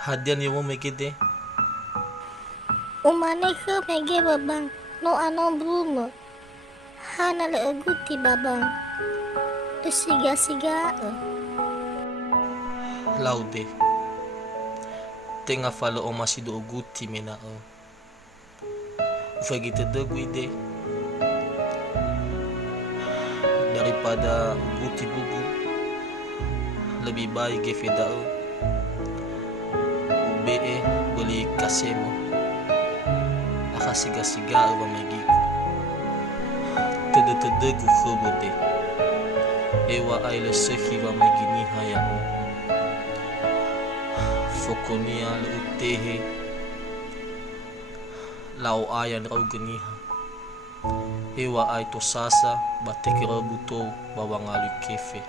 Hadian yo mo megede. Umane ke mege babang, no ano brumo. Hana le aguti babang. Tu siga-siga. Laude. Tenga falo o masido o guti mena o. Ufagite guide daripada guti bugu. Lebih baik gefeda o. Ube beli kasemo. Akasiga-siga o magigo. Tede gu khobode. Ewa aile sehi wa magini haya o. Fokonia le utehe lau ayan rau geniha. Ewa ai to sasa bateke buto bawangalu kefe.